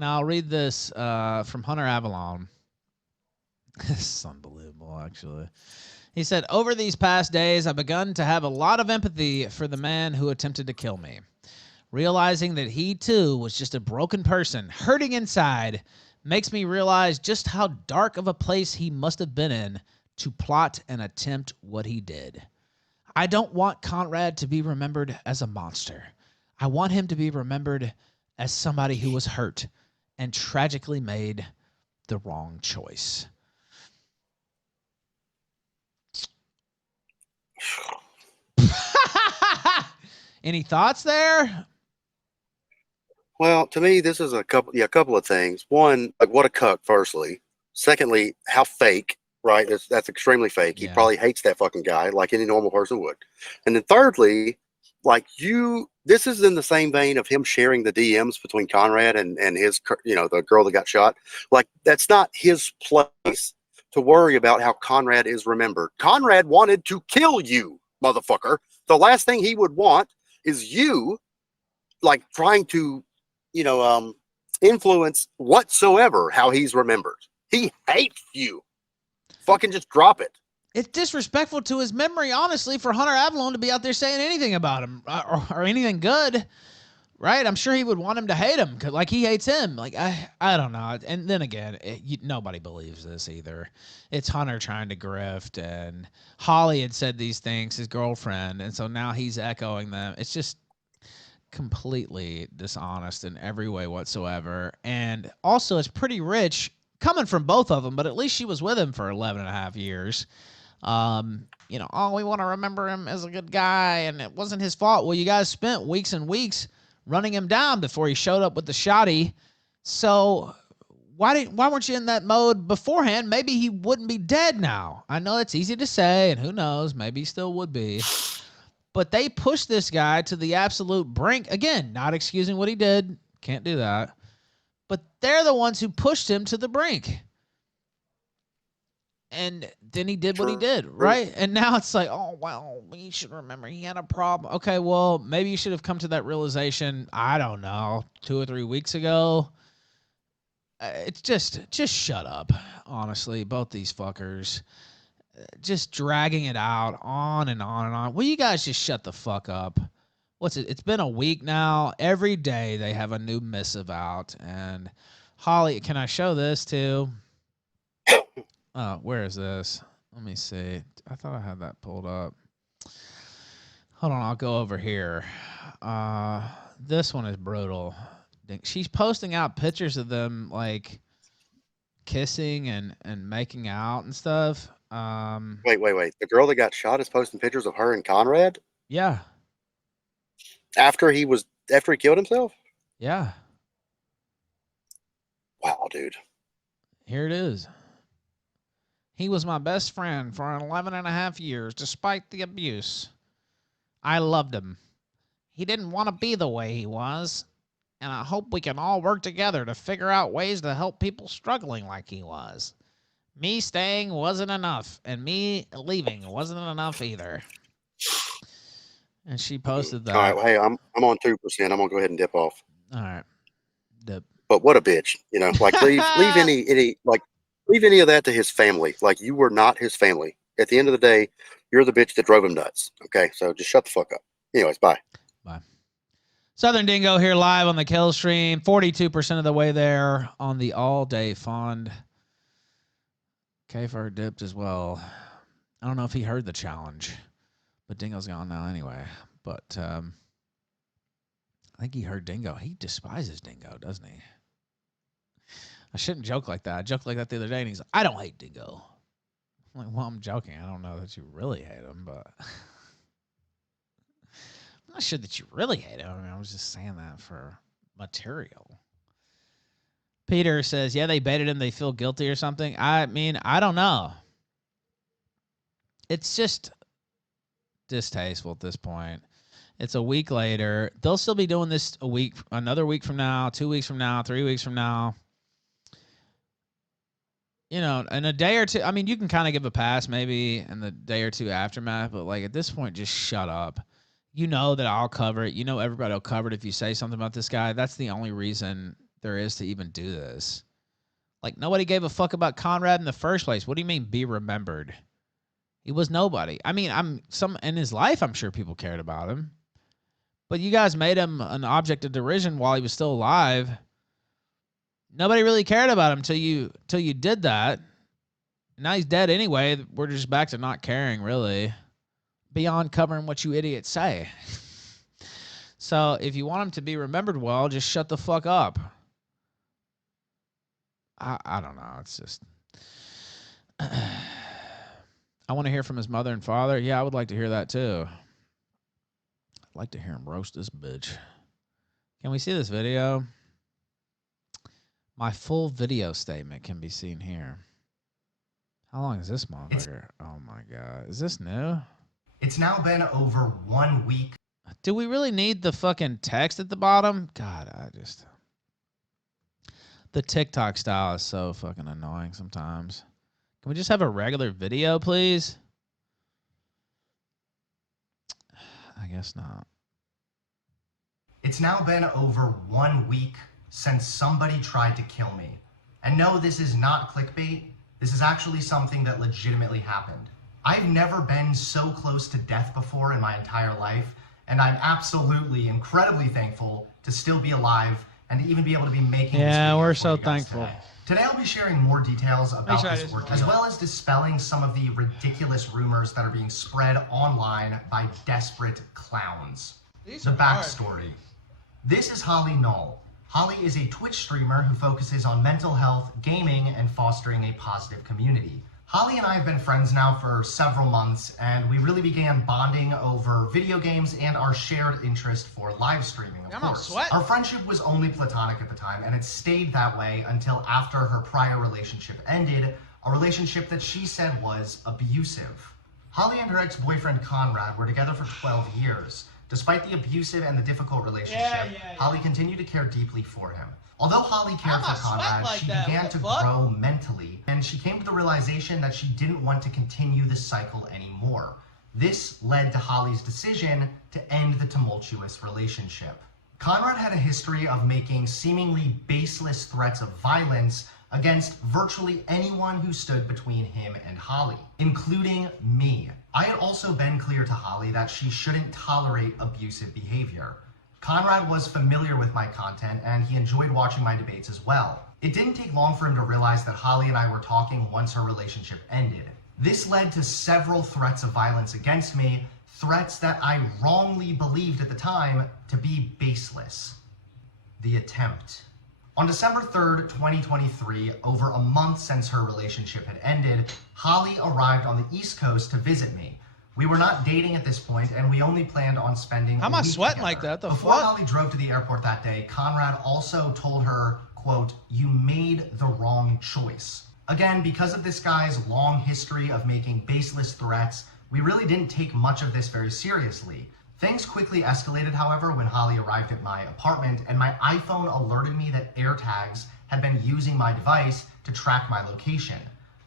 Now I'll read this from Hunter Avallone. This is unbelievable, actually. He said, "Over these past days, I've begun to have a lot of empathy for the man who attempted to kill me. Realizing that he too was just a broken person, hurting inside, makes me realize just how dark of a place he must have been in to plot and attempt what he did. I don't want Conrad to be remembered as a monster. I want him to be remembered as somebody who was hurt and tragically made the wrong choice." Any thoughts there? Well, to me, this is a couple of things. One, like what a cuck. Firstly, secondly, how fake. Right, that's extremely fake. He Yeah. probably hates that fucking guy, like any normal person would. And then thirdly, like this is in the same vein of him sharing the DMs between Conrad and his, the girl that got shot. Like that's not his place to worry about how Conrad is remembered. Conrad wanted to kill you, motherfucker. The last thing he would want is you, like trying to, influence whatsoever how he's remembered. He hates you. Fucking just drop it. It's disrespectful to his memory, honestly, for Hunter Avallone to be out there saying anything about him or anything good, right? I'm sure he would want him to hate him, like he hates him. Like, I don't know. And then again, nobody believes this either. It's Hunter trying to grift, and Holly had said these things, his girlfriend, and so now he's echoing them. It's just completely dishonest in every way whatsoever. And also, it's pretty rich coming from both of them, but at least she was with him for 11 and a half years. Oh, we want to remember him as a good guy, and it wasn't his fault. Well, you guys spent weeks and weeks running him down before he showed up with the shotty. So why weren't you in that mode beforehand? Maybe he wouldn't be dead now. I know it's easy to say, and who knows, maybe he still would be. But they pushed this guy to the absolute brink. Again, not excusing what he did. Can't do that. But they're the ones who pushed him to the brink. And then he did what he did, right? And now it's like, oh, well, we should remember he had a problem. Okay, well, maybe you should have come to that realization, I don't know, 2 or 3 weeks ago. It's just shut up, honestly, both these fuckers. Just dragging it out on and on and on. Will you guys just shut the fuck up? What's it? It's been a week now. Every day they have a new missive out. And Holly, can I show this too? Where is this? Let me see. I thought I had that pulled up. Hold on, I'll go over here. This one is brutal. She's posting out pictures of them like kissing and making out and stuff. Wait. The girl that got shot is posting pictures of her and Conrad? Yeah. After he killed himself? Yeah. Wow, dude. Here it is. He was my best friend for 11 and a half years, despite the abuse. I loved him. He didn't want to be the way he was, and I hope we can all work together to figure out ways to help people struggling like he was. Me staying wasn't enough, and me leaving wasn't enough either. And she posted that. All right, well, hey, I'm on 2%. I'm gonna go ahead and dip off. All right, dip. But what a bitch, like leave any of that to his family. Like you were not his family. At the end of the day, you're the bitch that drove him nuts. Okay, so just shut the fuck up. Anyways, bye. Bye. Southern Dingo here live on the Killstream. 42% of the way there on the all-day fund. K-Fur dipped as well. I don't know if he heard the challenge, but Dingo's gone now anyway. But I think he heard Dingo. He despises Dingo, doesn't he? I shouldn't joke like that. I joked like that the other day, and he's like, I don't hate Dingo. I'm like, well, I'm joking. I don't know that you really hate him, but I'm not sure that you really hate him. I mean, I was just saying that for material. Peter says, yeah, they baited him. They feel guilty or something. I mean, I don't know. It's just distasteful at this point. It's a week later. They'll still be doing this another week from now, 2 weeks from now, 3 weeks from now. In a day or two, I mean, you can kind of give a pass maybe in the day or two aftermath, but like at this point, just shut up. You know that I'll cover it. You know everybody will cover it if you say something about this guy. That's the only reason there is to even do this. Like, nobody gave a fuck about Conrad in the first place. What do you mean be remembered? He was nobody. I mean, in his life, I'm sure people cared about him. But you guys made him an object of derision while he was still alive. Nobody really cared about him till you did that. Now he's dead anyway. We're just back to not caring, really. Beyond covering what you idiots say. So if you want him to be remembered well, just shut the fuck up. I don't know. It's just... I want to hear from his mother and father. Yeah, I would like to hear that too. I'd like to hear him roast this bitch. Can we see this video? My full video statement can be seen here. How long is this motherfucker? Oh my God. Is this new? It's now been over 1 week. Do we really need the fucking text at the bottom? God, the TikTok style is so fucking annoying sometimes. Can we just have a regular video, please? I guess not. It's now been over 1 week since somebody tried to kill me. And no, this is not clickbait. This is actually something that legitimately happened. I've never been so close to death before in my entire life, and I'm absolutely incredibly thankful to still be alive and to even be able to be making this video we're for so you guys thankful. Today I'll be sharing more details about this work, as well as dispelling some of the ridiculous rumors that are being spread online by desperate clowns. The backstory. This is Holly Null. Holly is a Twitch streamer who focuses on mental health, gaming, and fostering a positive community. Holly and I have been friends now for several months, and we really began bonding over video games and our shared interest for live streaming, of course. Our friendship was only platonic at the time, and it stayed that way until after her prior relationship ended, a relationship that she said was abusive. Holly and her ex-boyfriend Conrad were together for 12 years. Despite the abusive and the difficult relationship, Holly continued to care deeply for him. Although Holly cared for Conrad, she began to grow mentally, and she came to the realization that she didn't want to continue the cycle anymore. This led to Holly's decision to end the tumultuous relationship. Conrad had a history of making seemingly baseless threats of violence against virtually anyone who stood between him and Holly, including me. I had also been clear to Holly that she shouldn't tolerate abusive behavior. Conrad was familiar with my content, and he enjoyed watching my debates as well. It didn't take long for him to realize that Holly and I were talking once her relationship ended. This led to several threats of violence against me, threats that I wrongly believed at the time to be baseless. The attempt. On December 3rd, 2023, over a month since her relationship had ended, Holly arrived on the East Coast to visit me. We were not dating at this point, and we only planned on spending How am I sweating like that? Before Holly drove to the airport that day, Conrad also told her, quote, "You made the wrong choice." Again, because of this guy's long history of making baseless threats, we really didn't take much of this very seriously. Things quickly escalated, however, when Holly arrived at my apartment, and my iPhone alerted me that AirTags had been using my device to track my location.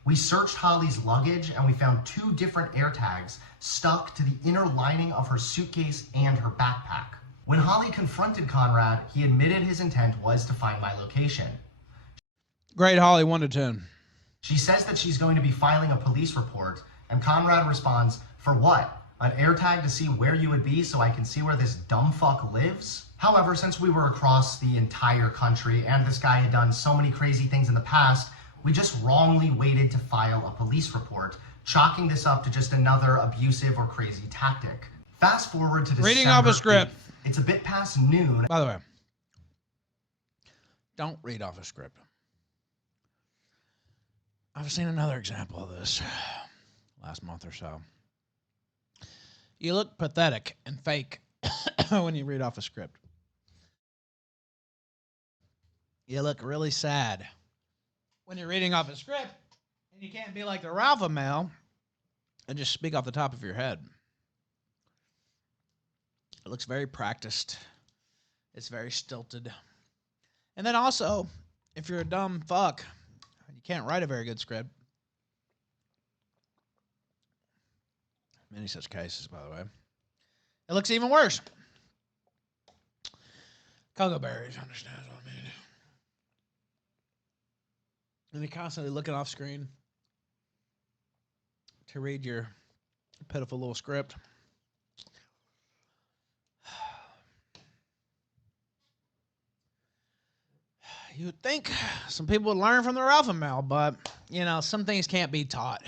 We searched Holly's luggage, and we found 2 different AirTags stuck to the inner lining of her suitcase and her backpack. When Holly confronted Conrad, he admitted his intent was to find my location. Great, Holly, 1 to 10. She says that she's going to be filing a police report, and Conrad responds, "For what? An AirTag to see where you would be so I can see where this dumb fuck lives?" However, since we were across the entire country and this guy had done so many crazy things in the past, we just wrongly waited to file a police report, chalking this up to just another abusive or crazy tactic. Fast forward to December Reading off a script. 8th. It's a bit past noon. By the way, don't read off a script. I've seen another example of this last month or so. You look pathetic and fake when you read off a script. You look really sad when you're reading off a script, and you can't be like the alpha male and just speak off the top of your head. It looks very practiced. It's very stilted. And then also, if you're a dumb fuck, you can't write a very good script. Many such cases, by the way. It looks even worse. Cocoa berries understands what I mean. And you're constantly looking off screen to read your pitiful little script. You would think some people would learn from their alpha male, but, you know, some things can't be taught,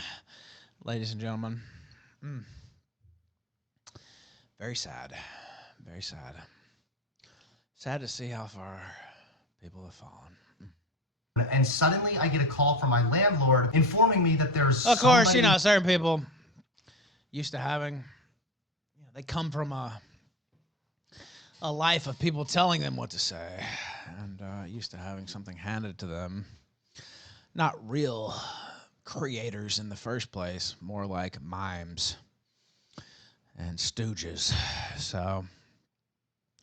ladies and gentlemen. Very sad. Very sad. Sad to see how far people have fallen. And suddenly I get a call from my landlord informing me that there's Of course, you know, certain people used to having, you know, they come from a life of people telling them what to say, and used to having something handed to them. Not real creators in the first place, more like mimes and stooges. So,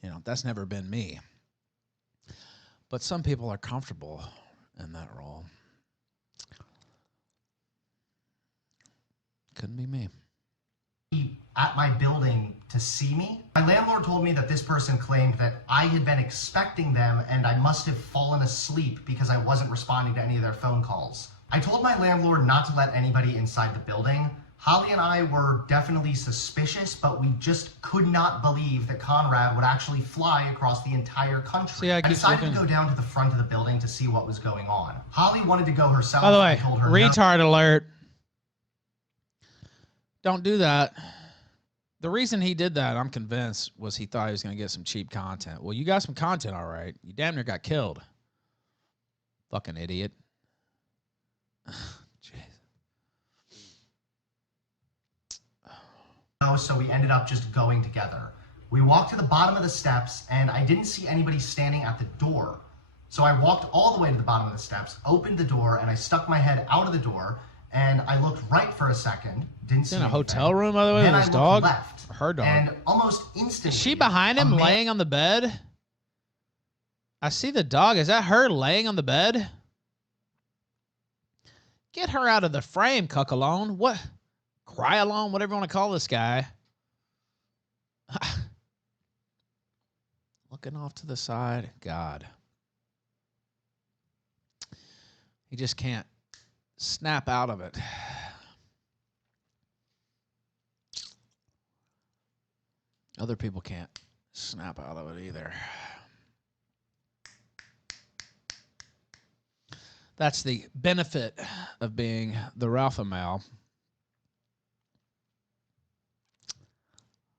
you know, that's never been me. But some people are comfortable in that role. Couldn't be me. At my building to see me. My landlord told me that this person claimed that I had been expecting them and I must have fallen asleep because I wasn't responding to any of their phone calls. I told my landlord not to let anybody inside the building. Holly and I were definitely suspicious, but we just could not believe that Conrad would actually fly across the entire country. See, I decided to go down to the front of the building to see what was going on. Holly wanted to go herself. By the way, told her retard alert. Don't do that. The reason he did that, I'm convinced, was he thought he was going to get some cheap content. Well, you got some content, all right. You damn near got killed. Fucking idiot. So we ended up just going together. We walked to the bottom of the steps and I didn't see anybody standing at the door. So I walked all the way to the bottom of the steps, opened the door, and I stuck my head out of the door and I looked right for a second. Didn't see in a anything. hotel room, by the way, Then with his I dog? looked left, Or her dog? and almost instantly... Is she behind him laying on the bed? I see the dog. Is that her laying on the bed? Get her out of the frame, Cuckalone. What? Cry alone, whatever you want to call this guy. Looking off to the side. God. He just can't snap out of it. Other people can't snap out of it either. That's the benefit of being the alpha male.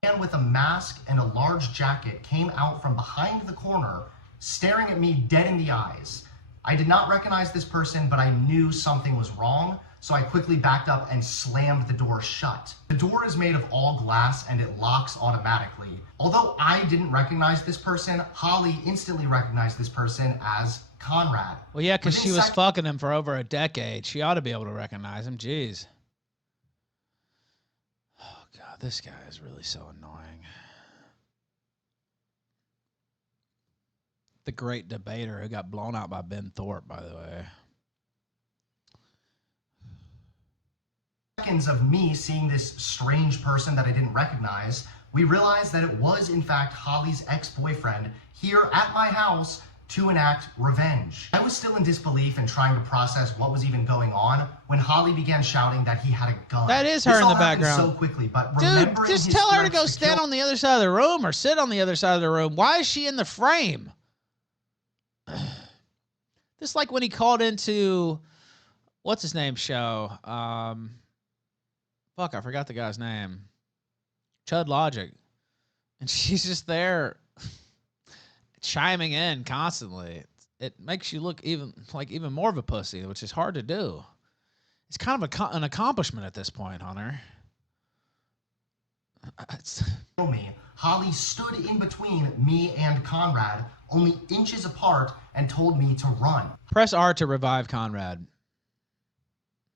A man with a mask and a large jacket came out from behind the corner, staring at me dead in the eyes. I did not recognize this person, but I knew something was wrong, so I quickly backed up and slammed the door shut. The door is made of all glass and it locks automatically. Although I didn't recognize this person, Holly instantly recognized this person as Conrad. Well, yeah, because she was fucking him for over a decade. She ought to be able to recognize him. Jeez. Oh, God, this guy is really so annoying. The great debater who got blown out by Ben Thorpe, by the way. Seconds of me seeing this strange person that I didn't recognize, we realized that it was in fact Holly's ex-boyfriend here at my house to enact revenge. I was still in disbelief and trying to process what was even going on when Holly began shouting that he had a gun. That is her in the background. So quickly, but dude, just tell her to go stand on the other side of the room or sit on the other side of the room. Why is she in the frame? Just like when he called into what's his name show. Fuck, I forgot the guy's name. Chud Logic. And she's just there chiming in constantly. It makes you look even more of a pussy, which is hard to do. It's kind of an accomplishment at this point, Hunter. Holly stood in between me and Conrad, only inches apart, and told me to run. Press R to revive Conrad.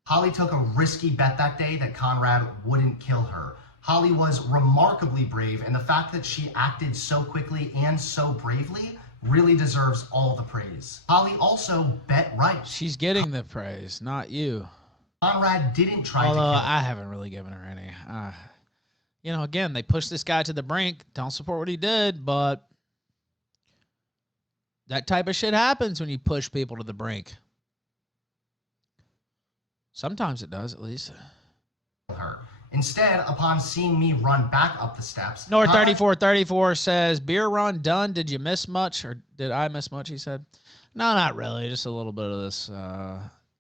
Holly took a risky bet that day that Conrad wouldn't kill her. Holly was remarkably brave, and the fact that she acted so quickly and so bravely really deserves all the praise. Holly also bet right. She's getting the praise, not you. Conrad didn't try to kill her. I haven't really given her any. You know, again, they pushed this guy to the brink. Don't support what he did, but that type of shit happens when you push people to the brink. Sometimes it does, at least. Her. Instead, upon seeing me run back up the steps... Nor 3434 says, beer run done. Did you miss much? Or did I miss much, he said. No, not really. Just a little bit of this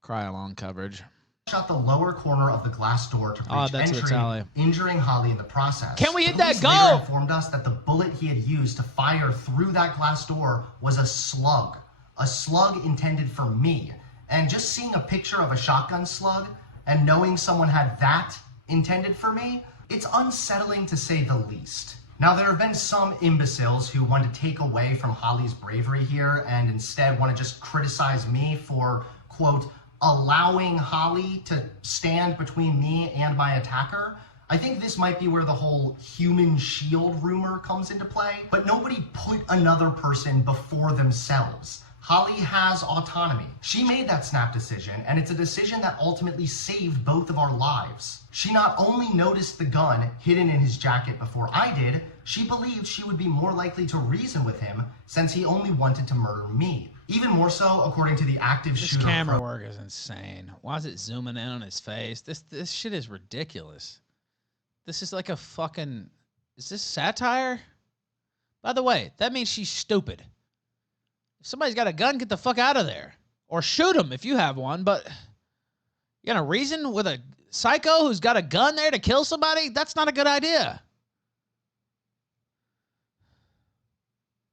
cry along coverage. Shot the lower corner of the glass door to breach entry, injuring Holly in the process. Can we hit that goal? Later informed us that the bullet he had used to fire through that glass door was a slug intended for me. And just seeing a picture of a shotgun slug and knowing someone had that intended for me, it's unsettling to say the least. Now, there have been some imbeciles who want to take away from Holly's bravery here and instead want to just criticize me for, quote, allowing Holly to stand between me and my attacker. I think this might be where the whole human shield rumor comes into play, but nobody put another person before themselves. Holly has autonomy. She made that snap decision, and it's a decision that ultimately saved both of our lives. She not only noticed the gun hidden in his jacket before I did, she believed she would be more likely to reason with him since he only wanted to murder me. Even more so, according to the active shooter. This camera work is insane. Why is it zooming in on his face? This shit is ridiculous. This is like a fucking... Is this satire? By the way, that means she's stupid. If somebody's got a gun, get the fuck out of there. Or shoot him if you have one, but... You gonna reason with a psycho who's got a gun there to kill somebody? That's not a good idea.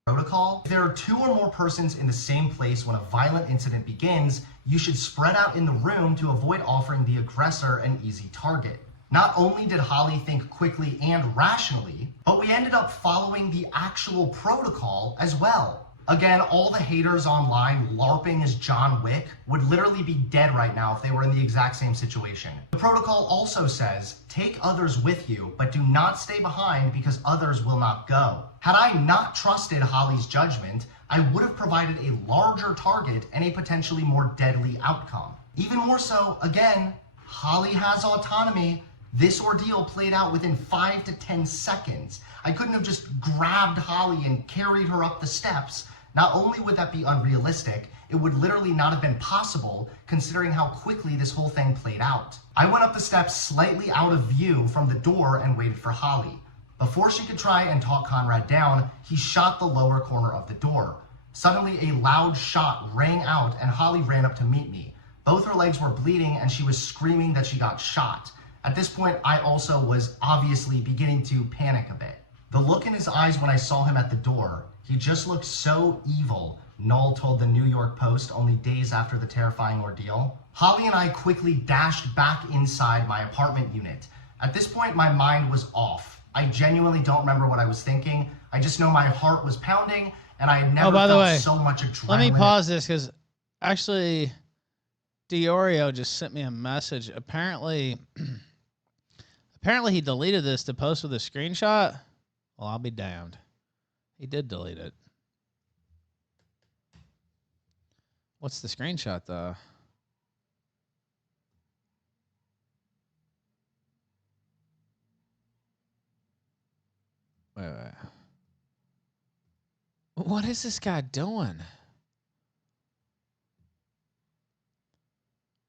Protocol. If there are two or more persons in the same place when a violent incident begins, you should spread out in the room to avoid offering the aggressor an easy target. Not only did Holly think quickly and rationally, but we ended up following the actual protocol as well. Again, all the haters online LARPing as John Wick would literally be dead right now if they were in the exact same situation. The protocol also says, take others with you, but do not stay behind because others will not go. Had I not trusted Holly's judgment, I would have provided a larger target and a potentially more deadly outcome. Even more so, again, Holly has autonomy. This ordeal played out within 5 to 10 seconds. I couldn't have just grabbed Holly and carried her up the steps. Not only would that be unrealistic, it would literally not have been possible considering how quickly this whole thing played out. I went up the steps slightly out of view from the door and waited for Holly. Before she could try and talk Conrad down, he shot the lower corner of the door. Suddenly, a loud shot rang out and Holly ran up to meet me. Both her legs were bleeding and she was screaming that she got shot. At this point, I also was obviously beginning to panic a bit. The look in his eyes when I saw him at the door, he just looked so evil, Null told the New York Post only days after the terrifying ordeal. Holly and I quickly dashed back inside my apartment unit. At this point, my mind was off. I genuinely don't remember what I was thinking. I just know my heart was pounding, and I had never felt so much adrenaline. Let me pause this, because actually, Diorio just sent me a message. Apparently he deleted this to post with a screenshot. Well, I'll be damned. He did delete it. What's the screenshot, though? Wait. What is this guy doing?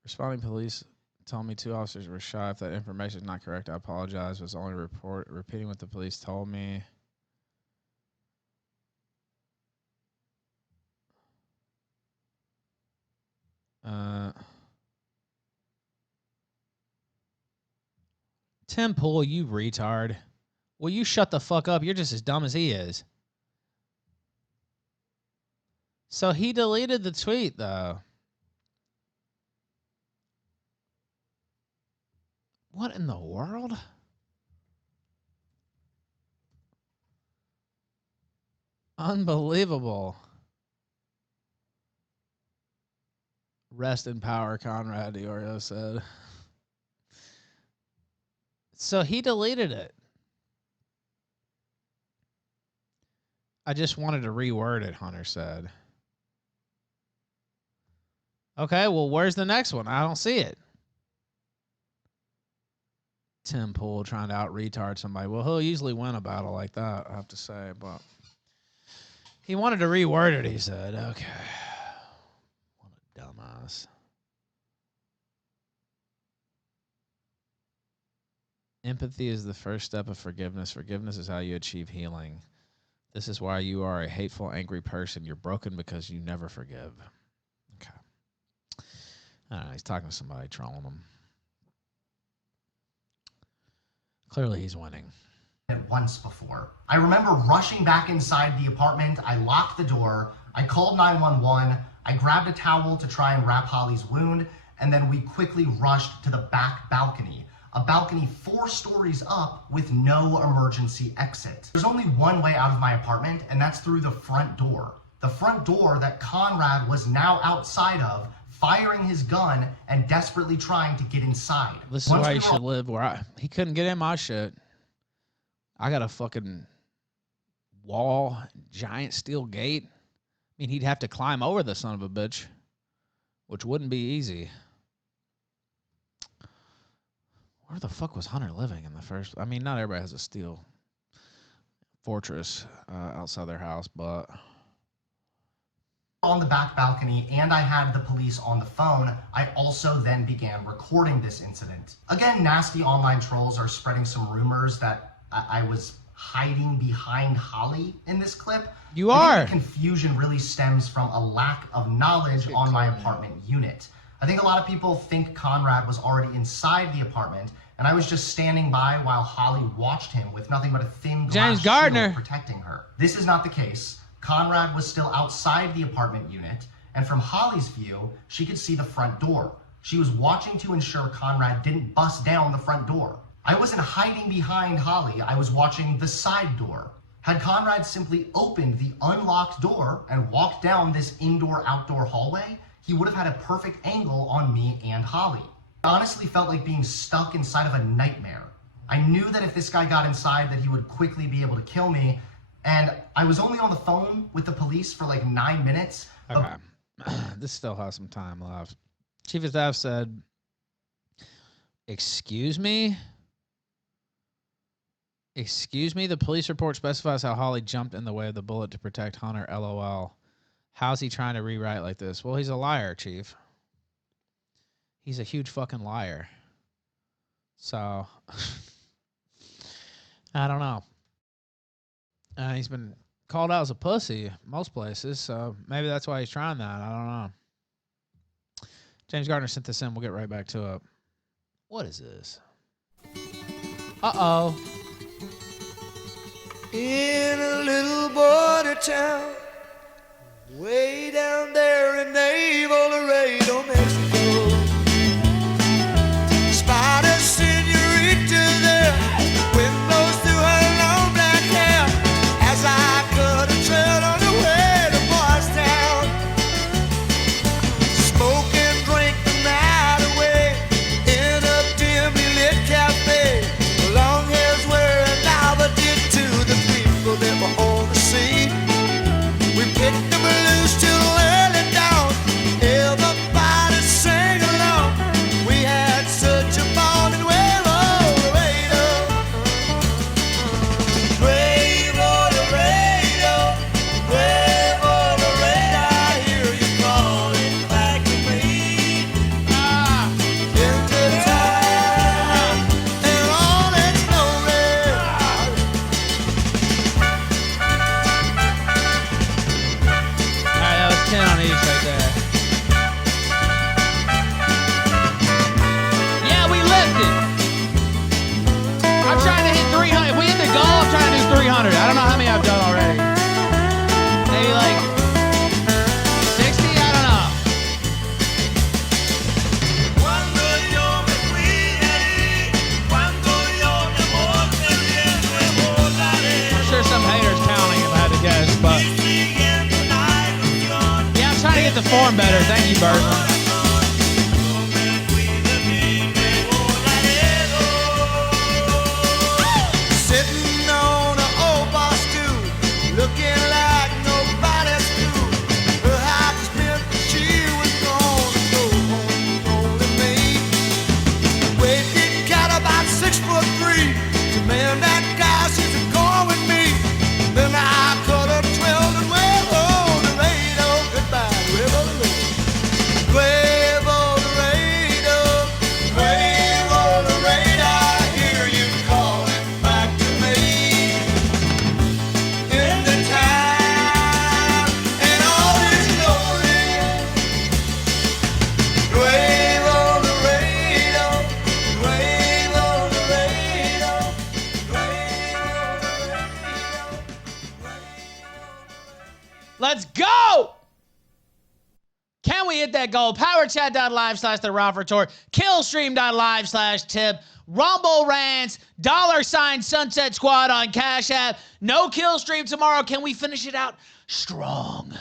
Responding police told me 2 officers were shot. If that information is not correct, I apologize. Was only repeating what the police told me. Tim Pool, you retard. Will you shut the fuck up? You're just as dumb as he is. So he deleted the tweet, though. What in the world? Unbelievable. Rest in power, Conrad, Diorio said. So he deleted it. I just wanted to reword it, Hunter said. Okay, well, where's the next one? I don't see it. Tim Pool trying to out-retard somebody. Well, he'll usually win a battle like that, I have to say. But he wanted to reword it, he said. Okay. What a dumbass. Empathy is the first step of forgiveness. Forgiveness is how you achieve healing. This is why you are a hateful, angry person. You're broken because you never forgive. Okay. I don't know. He's talking to somebody, trolling him. Clearly, he's winning. Once before. I remember rushing back inside the apartment. I locked the door. I called 911. I grabbed a towel to try and wrap Holly's wound, and then we quickly rushed to the back balcony. A balcony 4 stories up with no emergency exit. There's only one way out of my apartment, and that's through the front door. The front door that Conrad was now outside of, firing his gun and desperately trying to get inside. This is why you should live where he couldn't get in my shit. I got a fucking wall, giant steel gate. I mean, he'd have to climb over the son of a bitch, which wouldn't be easy. Where the fuck was Hunter living in the first? I mean, not everybody has a steel fortress outside their house, but... On the back balcony, and I had the police on the phone, I also then began recording this incident. Again, nasty online trolls are spreading some rumors that I was hiding behind Holly in this clip. You are. The confusion really stems from a lack of knowledge on my apartment unit. I think a lot of people think Conrad was already inside the apartment, and I was just standing by while Holly watched him with nothing but a thin glass shield protecting her. This is not the case. Conrad was still outside the apartment unit, and from Holly's view, she could see the front door. She was watching to ensure Conrad didn't bust down the front door. I wasn't hiding behind Holly, I was watching the side door. Had Conrad simply opened the unlocked door and walked down this indoor-outdoor hallway, he would have had a perfect angle on me and Holly. It honestly felt like being stuck inside of a nightmare. I knew that if this guy got inside that he would quickly be able to kill me, and I was only on the phone with the police for like 9 minutes. Okay. This still has some time left. Chief of Staff said, excuse me? Excuse me? The police report specifies how Holly jumped in the way of the bullet to protect Hunter, LOL. How's he trying to rewrite like this? Well, he's a liar, Chief. He's a huge fucking liar. So, I don't know. He's been called out as a pussy most places, so maybe that's why he's trying that. I don't know. James Gardner sent this in. We'll get right back to it. What is this? Uh-oh. In a little border town, way down there in Naval Laredo, Mexico, spied a senorita there, wind blows through her long black hair, as I cut a trail on the way to Boys Town. Smoke and drink the night away in a dimly lit cafe. Long hair's wearing lava did to the people that were on the scene. We picked them loose till early dawn. Everybody sang along. We had such a ball and we're all Laredo. Brave old Laredo, brave old Laredo. I hear you calling back to me. In the time and all its glory. All right, that was 10 on each right there. Yeah, we lifted. I'm trying to hit 300. If we hit the goal, I'm trying to do 300. I don't know how many I've done already. Maybe like 60? I don't know. Cuando yo me fui de ahí, cuando yo me volví nuevo volaré. I'm sure some haters counting if I had to guess, but Siguiendo la ilusión, yeah, I'm trying to get the form better. Thank you, Bertram. yo me fui de mi nuevo Laredo. Sitting on an old bar stool, looking like nobody's cool. Her heart was meant that she was gonna go home, only me. Weighed it got about 6'3". So man, that guy, she's going with me. Then I cut her 12 and went home to Laredo. Goodbye, River Laredo. get that gold. Powerchat.live/The Ralph Retort. Killstream.live/tip. Rumble Rants. $Sunset Squad on Cash App. No Killstream tomorrow. Can we finish it out strong?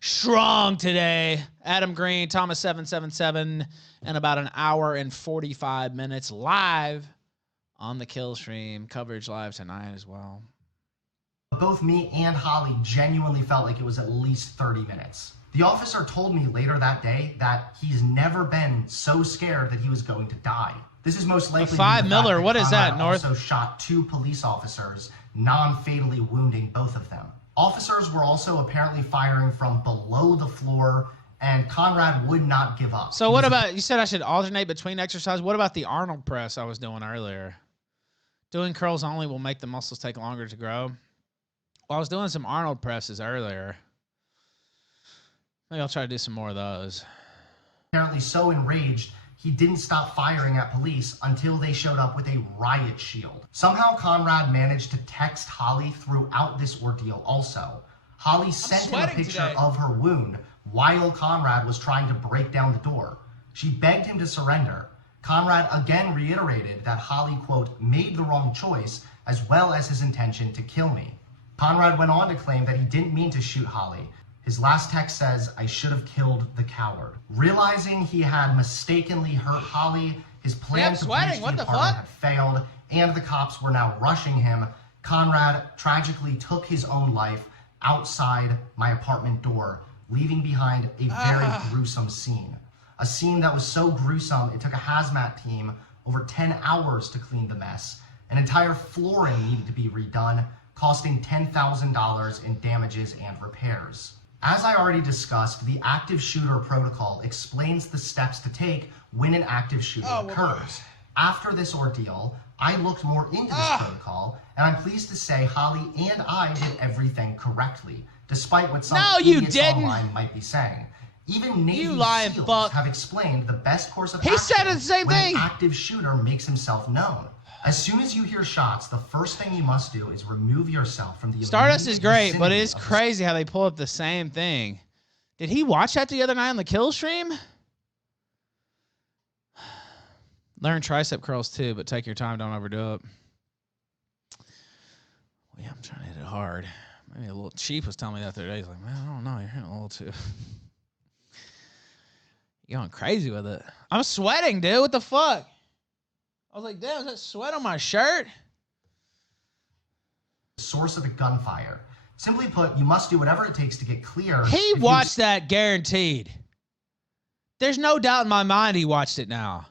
Strong today. Adam Green, Thomas 777, and about an hour and 45 minutes live on the Killstream. Coverage live tonight as well. Both me and Holly genuinely felt like it was at least 30 minutes. The officer told me later that day that he's never been so scared that he was going to die. This is most likely $5 million. What is that, North? Also shot 2 police officers, non-fatally wounding both of them. Officers were also apparently firing from below the floor, and Conrad would not give up. So what about, you said I should alternate between exercises. What about the Arnold press I was doing earlier? Doing curls only will make the muscles take longer to grow. Well, I was doing some Arnold presses earlier. Maybe I'll try to do some more of those. Apparently so enraged, he didn't stop firing at police until they showed up with a riot shield. Somehow Conrad managed to text Holly throughout this ordeal also. Holly sent him a picture of her wound while Conrad was trying to break down the door. She begged him to surrender. Conrad again reiterated that Holly, quote, made the wrong choice, as well as his intention to kill me. Conrad went on to claim that he didn't mean to shoot Holly. His last text says, I should have killed the coward. Realizing he had mistakenly hurt Holly, his plan to breach the apartment had failed, and the cops were now rushing him, Conrad tragically took his own life outside my apartment door, leaving behind a very gruesome scene. A scene that was so gruesome, it took a hazmat team over 10 hours to clean the mess. An entire flooring needed to be redone, costing $10,000 in damages and repairs. As I already discussed, the active shooter protocol explains the steps to take when an active shooter occurs. After this ordeal, I looked more into this protocol, and I'm pleased to say Holly and I did everything correctly, despite what some idiots online might be saying. Even Navy SEALs have explained the best course of action when an active shooter makes himself known. As soon as you hear shots, the first thing you must do is remove yourself from the Stardust is great, but it is crazy how they pull up the same thing. Did he watch that the other night on the kill stream? Learn tricep curls too, but take your time, don't overdo it. Well, yeah, I'm trying to hit it hard. Maybe a little Chief was telling me that the other day. He's like, man, I don't know, you're hitting a little too. You're going crazy with it. I'm sweating, dude. What the fuck? I was like, damn, is that sweat on my shirt? Source of the gunfire. Simply put, you must do whatever it takes to get clear. He watched that, guaranteed. There's no doubt in my mind he watched it now.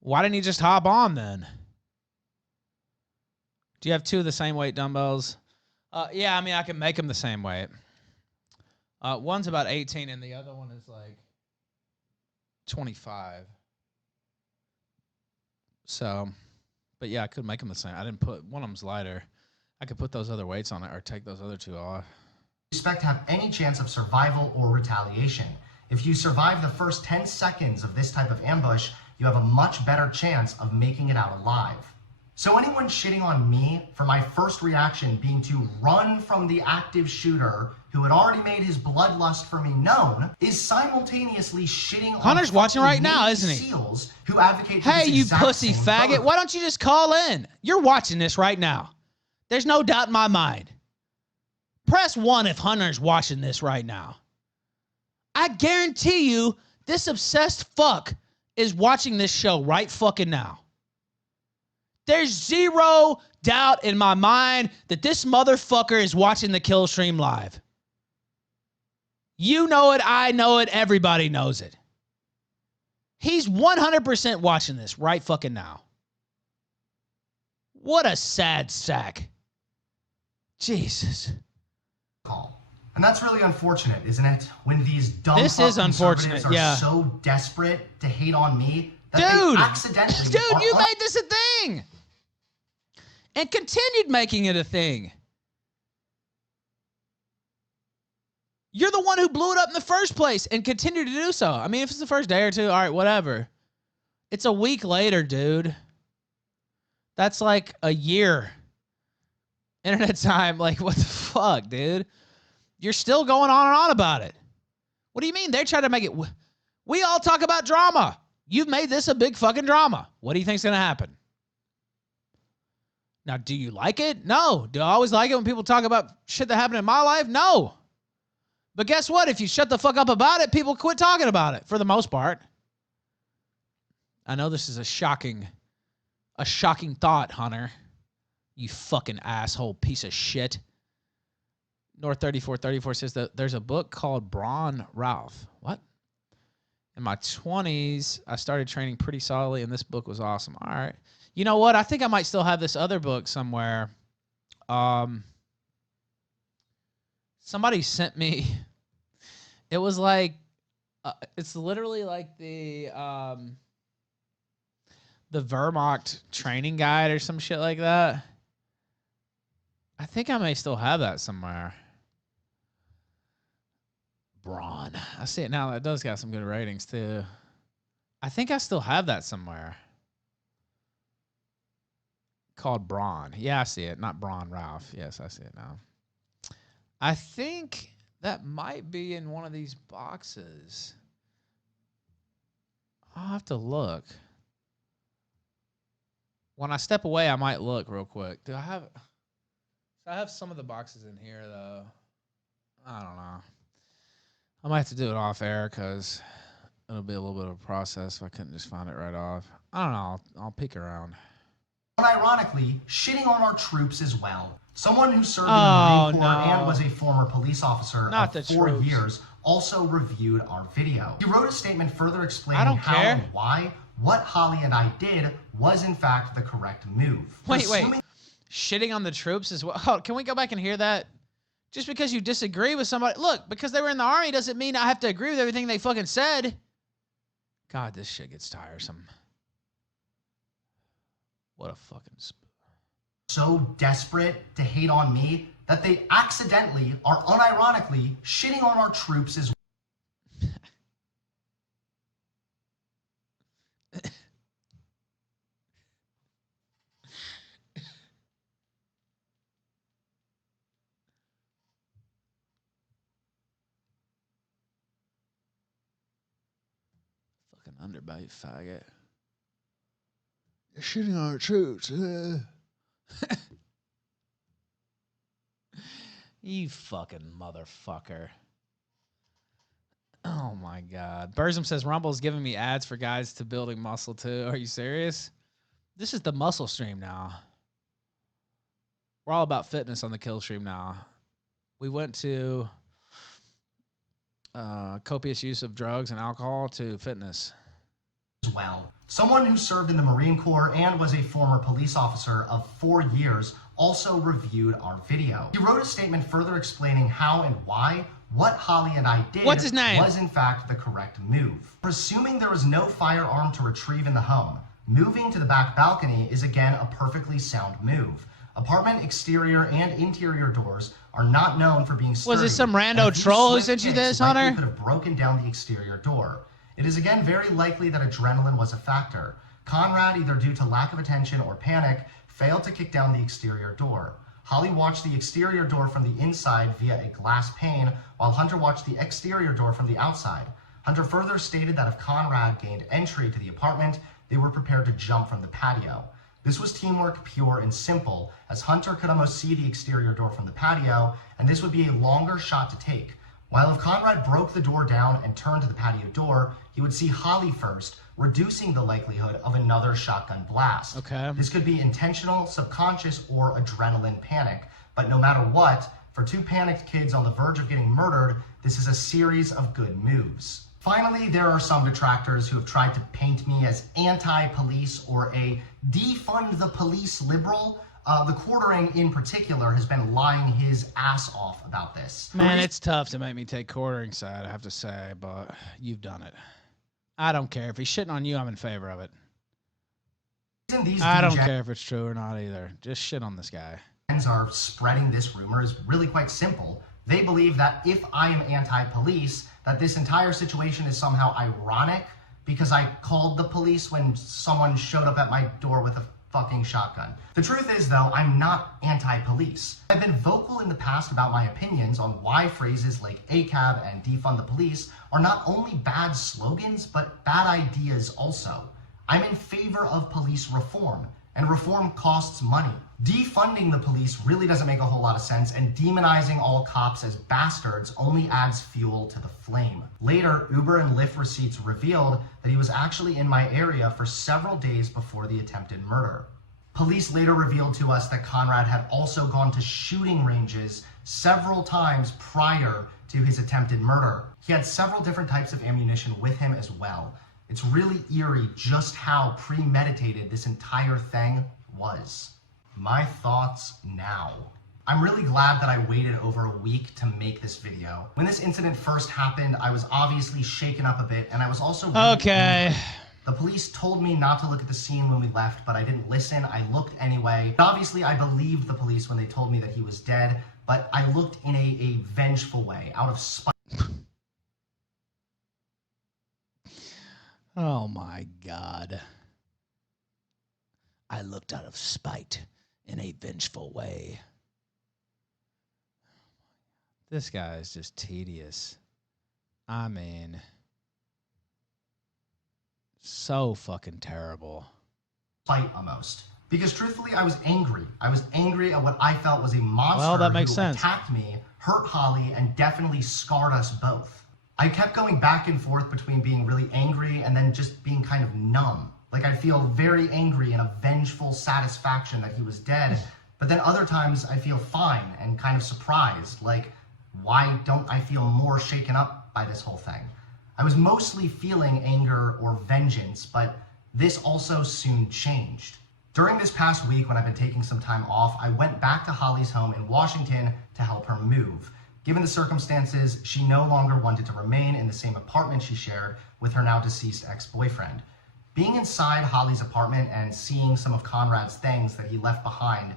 Why didn't he just hop on then? Do you have 2 of the same weight dumbbells? Yeah, I mean, I can make them the same weight. One's about 18 and the other one is like 25. So, but yeah, I could make them the same. I didn't put, one of them's lighter. I could put those other weights on it or take those other 2 off. Expect to have any chance of survival or retaliation. If you survive the first 10 seconds of this type of ambush, you have a much better chance of making it out alive. So anyone shitting on me for my first reaction being to run from the active shooter who had already made his bloodlust for me known is simultaneously shitting on Hunter's watching right now, isn't he? SEALs who advocate for hey, you pussy faggot, protocol. Why don't you just call in? You're watching this right now. There's no doubt in my mind. Press 1 if Hunter's watching this right now. I guarantee you this obsessed fuck is watching this show right fucking now. There's zero doubt in my mind that this motherfucker is watching the kill stream live. You know it, I know it, everybody knows it. He's 100% watching this right fucking now. What a sad sack. Jesus. And that's really unfortunate, isn't it? When these dumb this is unfortunate, are so desperate to hate on me that dude, they accidentally dude, you made this a thing. And continued making it a thing. You're the one who blew it up in the first place and continued to do so. I mean, if it's the first day or 2, all right, whatever. It's a week later, dude. That's like a year. Internet time, like, what the fuck, dude? you're still going on and on about it. What do you mean? They're trying to make it. We all talk about drama. You've made this a big fucking drama. What do you think's going to happen? Now, do you like it? No. Do I always like it when people talk about shit that happened in my life? No. But guess what? If you shut the fuck up about it, people quit talking about it for the most part. I know this is a shocking thought, Hunter. You fucking asshole piece of shit. North 3434 says that there's a book called Braun Ralph. What? In my 20s, I started training pretty solidly, and this book was awesome. All right. You know what? I think I might still have this other book somewhere. Somebody sent me. It was like, it's literally like the Wehrmacht training guide or some shit like that. I think I may still have that somewhere. Braun. I see it now. That does got some good ratings too. I think I still have that somewhere. Called Braun. Yeah, I see it. Not Braun Ralph. Yes, I see it now. I think that might be in one of these boxes. I'll have to look. When I step away, I might look real quick. Do I have... I have some of the boxes in here, though. I don't know. I might have to do it off air because it'll be a little bit of a process if I couldn't just find it right off. I don't know. I'll peek around. Unironically, shitting on our troops as well. Someone who served in the Marine Corps and was a former police officer of 4 years also reviewed our video. He wrote a statement further explaining how and why what Holly and I did was in fact the correct move. Wait. Shitting on the troops as well. Oh, can we go back and hear that? Just because you disagree with somebody. Look, because they were in the army doesn't mean I have to agree with everything they fucking said. God, this shit gets tiresome. What a fucking... So desperate to hate on me that they accidentally are unironically shitting on our troops as well. Underbite faggot. You're shitting on our troops. You fucking motherfucker. Oh my God. Burzum says Rumble's giving me ads for guys to building muscle too. Are you serious? This is the muscle stream now. We're all about fitness on the Killstream now. We went to copious use of drugs and alcohol to fitness. As well. Someone who served in the Marine Corps and was a former police officer of 4 years also reviewed our video. He wrote a statement further explaining how and why what Holly and I did was in fact the correct move. Presuming there was no firearm to retrieve in the home, moving to the back balcony is again a perfectly sound move. Apartment exterior and interior doors are not known for being sturdy. Was this some rando troll who sent you this, Hunter? Could have broken down the exterior door. It is again very likely that adrenaline was a factor. Conrad, either due to lack of attention or panic, failed to kick down the exterior door. Holly watched the exterior door from the inside via a glass pane, while Hunter watched the exterior door from the outside. Hunter further stated that if Conrad gained entry to the apartment, they were prepared to jump from the patio. This was teamwork pure and simple, as Hunter could almost see the exterior door from the patio, and this would be a longer shot to take. While if Conrad broke the door down and turned to the patio door, he would see Holly first, reducing the likelihood of another shotgun blast. Okay. This could be intentional, subconscious, or adrenaline panic, but no matter what, for two panicked kids on the verge of getting murdered, this is a series of good moves. Finally, there are some detractors who have tried to paint me as anti-police or a defund the police liberal. The Quartering in particular has been lying his ass off about this. Man, it's tough to make me take Quartering side, I have to say, but you've done it. I don't care. If he's shitting on you, I'm in favor of it. I don't care if it's true or not either. Just shit on this guy. Are spreading this rumor is really quite simple. They believe that if I am anti-police, that this entire situation is somehow ironic because I called the police when someone showed up at my door with a fucking shotgun. The truth is, though, I'm not anti-police. I've been vocal in the past about my opinions on why phrases like ACAB and defund the police are not only bad slogans, but bad ideas also. I'm in favor of police reform, and reform costs money. Defunding the police really doesn't make a whole lot of sense, and demonizing all cops as bastards only adds fuel to the flame. Later, Uber and Lyft receipts revealed that he was actually in my area for several days before the attempted murder. Police later revealed to us that Conrad had also gone to shooting ranges several times prior to his attempted murder. He had several different types of ammunition with him as well. It's really eerie just how premeditated this entire thing was. My thoughts now. I'm really glad that I waited over a week to make this video. When this incident first happened, I was obviously shaken up a bit, and I was also really angry. The police told me not to look at the scene when we left, but I didn't listen. I looked anyway. Obviously, I believed the police when they told me that he was dead, but I looked in a vengeful way, out of spite. Oh my God. I looked out of spite in a vengeful way. This guy is just tedious. I mean, so fucking terrible. Spite almost. Because truthfully, I was angry. I was angry at what I felt was a monster who attacked me, hurt Holly, and definitely scarred us both. I kept going back and forth between being really angry and then just being kind of numb. Like I'd feel very angry and a vengeful satisfaction that he was dead, but then other times I feel fine and kind of surprised. Like, why don't I feel more shaken up by this whole thing? I was mostly feeling anger or vengeance, but this also soon changed. During this past week, when I've been taking some time off, I went back to Holly's home in Washington to help her move. Given the circumstances, she no longer wanted to remain in the same apartment she shared with her now deceased ex-boyfriend. Being inside Holly's apartment and seeing some of Conrad's things that he left behind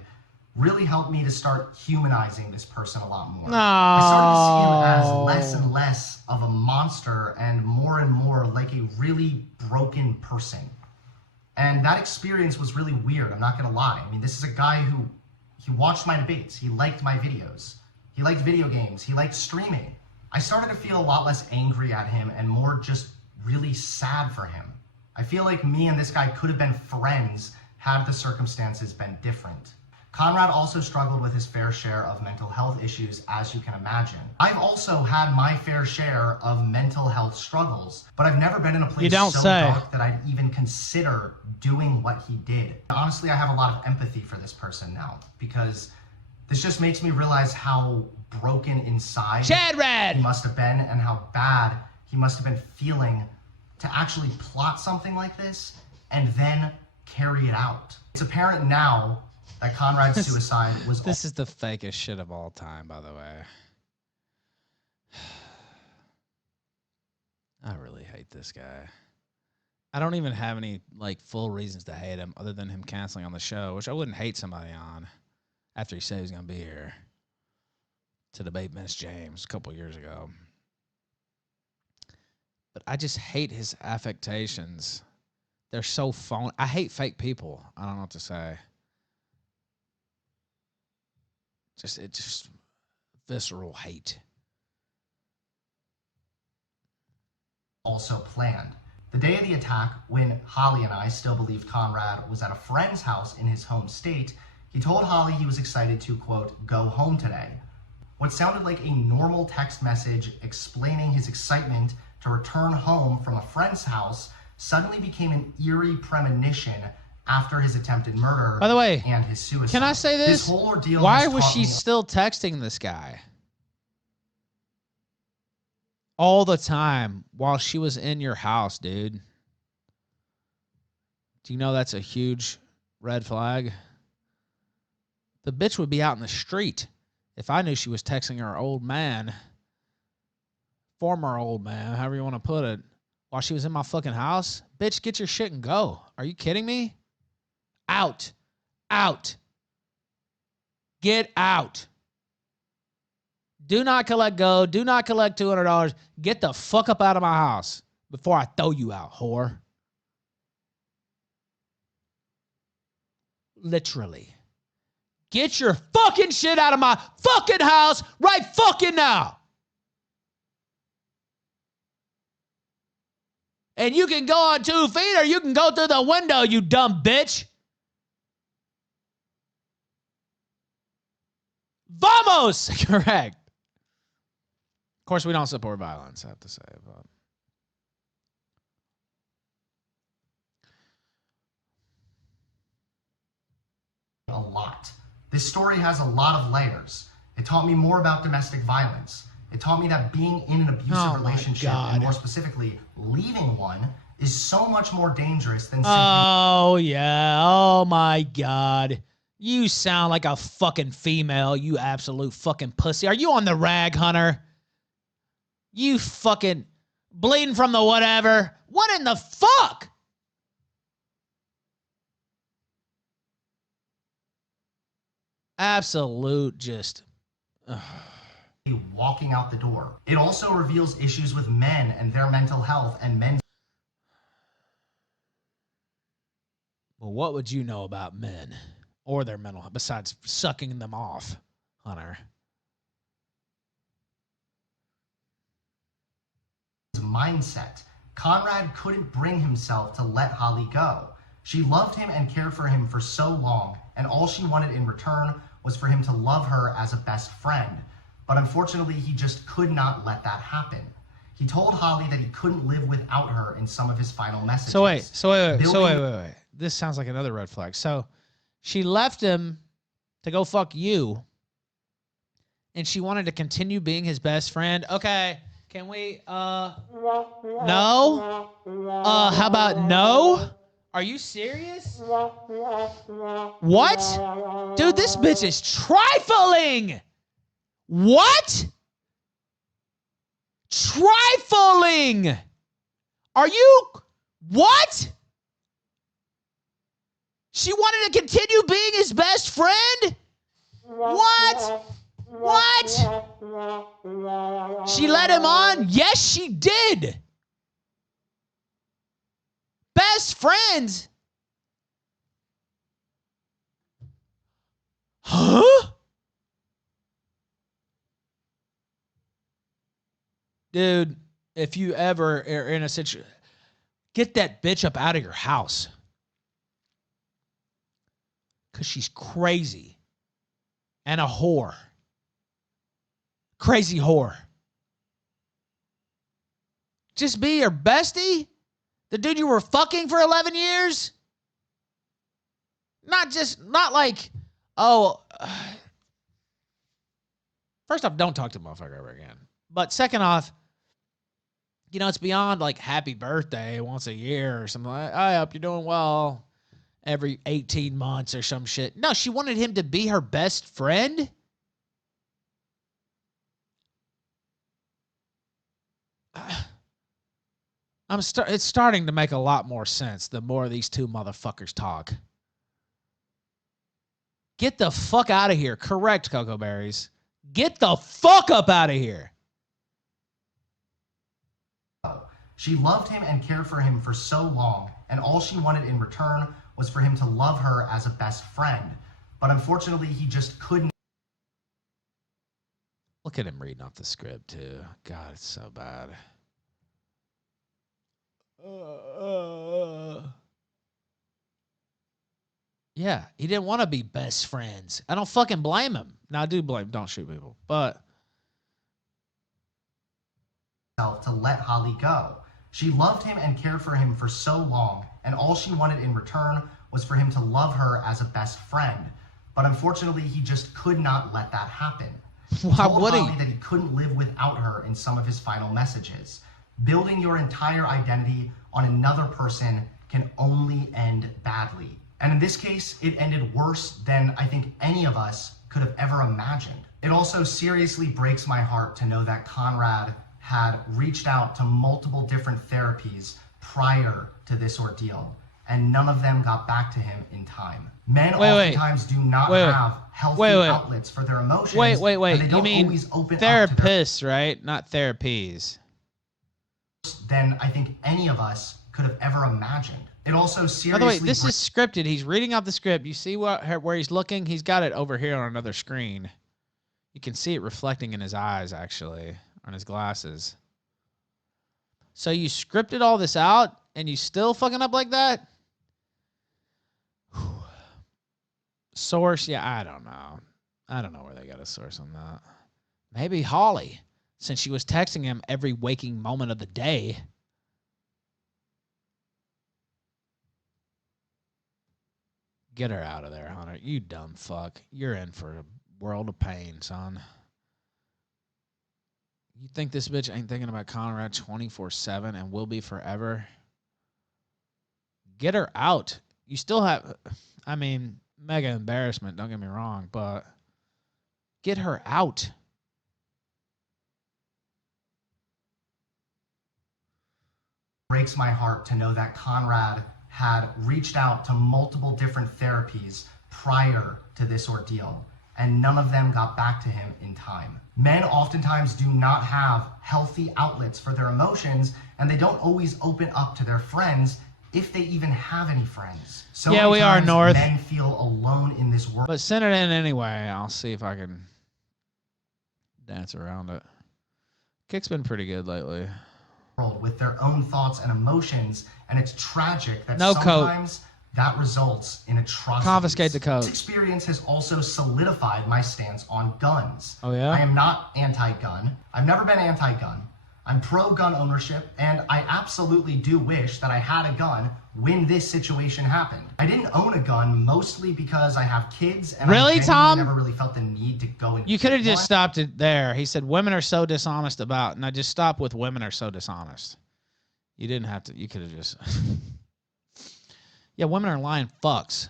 really helped me to start humanizing this person a lot more. I started to see him as less and less of a monster and more like a really broken person. And that experience was really weird, I'm not gonna lie. I mean, this is a guy who, he watched my debates, he liked my videos. He liked video games, he liked streaming. I started to feel a lot less angry at him and more just really sad for him. I feel like me and this guy could have been friends had the circumstances been different. Conrad also struggled with his fair share of mental health issues, as you can imagine. I've also had my fair share of mental health struggles, but I've never been in a place so dark that I'd even consider doing what he did. Honestly, I have a lot of empathy for this person now, because this just makes me realize how broken inside he must have been and how bad he must have been feeling to actually plot something like this and then carry it out. It's apparent now that Conrad's suicide was... This is the fakest shit of all time, by the way. I really hate this guy. I don't even have any like full reasons to hate him other than him canceling on the show, which I wouldn't hate somebody on after he said he was going to be here to debate Miss James a couple years ago. But I just hate his affectations. They're so phony. I hate fake people. I don't know what to say. Just visceral hate. Also planned. The day of the attack, when Holly and I still believed Conrad was at a friend's house in his home state, he told Holly he was excited to, quote, go home today. What sounded like a normal text message explaining his excitement to return home from a friend's house suddenly became an eerie premonition after his attempted murder. By the way, and his suicide. Can I say this? This whole ordeal Why was she still texting this guy all the time while she was in your house, dude? Do you know that's a huge red flag? The bitch would be out in the street if I knew she was texting her old man, former old man, however you want to put it, while she was in my fucking house. Bitch, get your shit and go. Are you kidding me? Out. Out. Get out. Do not collect gold. Do not collect $200. Get the fuck up out of my house before I throw you out, whore. Literally. Get your fucking shit out of my fucking house right fucking now. And you can go on 2 feet or you can go through the window, you dumb bitch. Vamos! Correct. Of course, we don't support violence, I have to say. But a lot. This story has a lot of layers. It taught me more about domestic violence. It taught me that being in an abusive relationship, and more specifically, leaving one, is so much more dangerous than simply... Oh, yeah. Oh, my God. You sound like a fucking female, you absolute fucking pussy. Are you on the rag, Hunter? You fucking bleeding from the whatever. What in the fuck? Absolute just... walking out the door. It also reveals issues with men and their mental health and men's... Well, what would you know about men or their mental health besides sucking them off, Hunter? Mindset. Conrad couldn't bring himself to let Holly go. She loved him and cared for him for so long, and all she wanted in return was for him to love her as a best friend. But unfortunately, he just could not let that happen. He told Holly that he couldn't live without her in some of his final messages. So wait. This sounds like another red flag. So she left him to go fuck you, and she wanted to continue being his best friend. Okay, can we, no? How about no? Are you serious? What? Dude, this bitch is trifling! What? Trifling! Are you... What? She wanted to continue being his best friend? What? What? She let him on? Yes, she did. Best friends? Huh? Dude, if you ever are in a situation, get that bitch up out of your house. Because she's crazy. And a whore. Crazy whore. Just be your bestie? The dude you were fucking for 11 years? Not like, oh. First off, don't talk to the motherfucker ever again. But second off, you know, it's beyond like happy birthday once a year or something like, I hope you're doing well every 18 months or some shit. No, she wanted him to be her best friend. It's starting to make a lot more sense the more these two motherfuckers talk. Get the fuck out of here. Correct, Cocoa Berries. Get the fuck up out of here. She loved him and cared for him for so long, and all she wanted in return was for him to love her as a best friend. But unfortunately, he just couldn't. Look at him reading off the script, too. God, it's so bad. Yeah, he didn't want to be best friends. I don't fucking blame him. No, I do blame. Don't shoot people. But to let Holly go. She loved him and cared for him for so long, and all she wanted in return was for him to love her as a best friend. But unfortunately, he just could not let that happen. Why would he? Holly that he couldn't live without her in some of his final messages. Building your entire identity on another person can only end badly. And in this case, it ended worse than I think any of us could have ever imagined. It also seriously breaks my heart to know that Conrad had reached out to multiple different therapies prior to this ordeal, and none of them got back to him in time. Men oftentimes do not have healthy outlets for their emotions. Wait. And they don't You mean always open therapists, right? Not therapies. Than I think any of us could have ever imagined. It also seriously... By the way, this is scripted. He's reading out the script. You see where he's looking? He's got it over here on another screen. You can see it reflecting in his eyes, actually, on his glasses. So you scripted all this out, and you still fucking up like that? Source? Yeah, I don't know. I don't know where they got a source on that. Maybe Holly, since she was texting him every waking moment of the day. Get her out of there, Hunter. You dumb fuck. You're in for a world of pain, son. You think this bitch ain't thinking about Conrad 24/7 and will be forever? Get her out. You still have... I mean, mega embarrassment, don't get me wrong, but get her out. Breaks my heart to know that Conrad had reached out to multiple different therapies prior to this ordeal, and none of them got back to him in time. Men oftentimes do not have healthy outlets for their emotions, and they don't always open up to their friends, if they even have any friends. So yeah, we are North. Men feel alone in this world. But send it in anyway. I'll see if I can dance around it. Kick's been pretty good lately. With their own thoughts and emotions, and it's tragic that no sometimes that results in atrocities. Confiscate the coat. This experience has also solidified my stance on guns. Oh yeah? I am not anti-gun. I've never been anti-gun. I'm pro-gun ownership, and I absolutely do wish that I had a gun when this situation happened. I didn't own a gun mostly because I have kids, and really, Tom? never really felt the need to go and you could have just stopped it there. He said women are so dishonest about, and I just stopped with women are so dishonest. You didn't have to. You could have just. Yeah, women are lying fucks.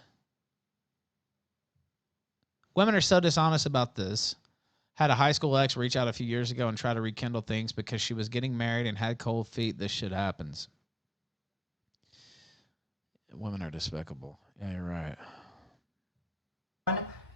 Women are so dishonest about this. Had a high school ex reach out a few years ago and try to rekindle things because she was getting married and had cold feet. This shit happens. Women are despicable. Yeah, you're right.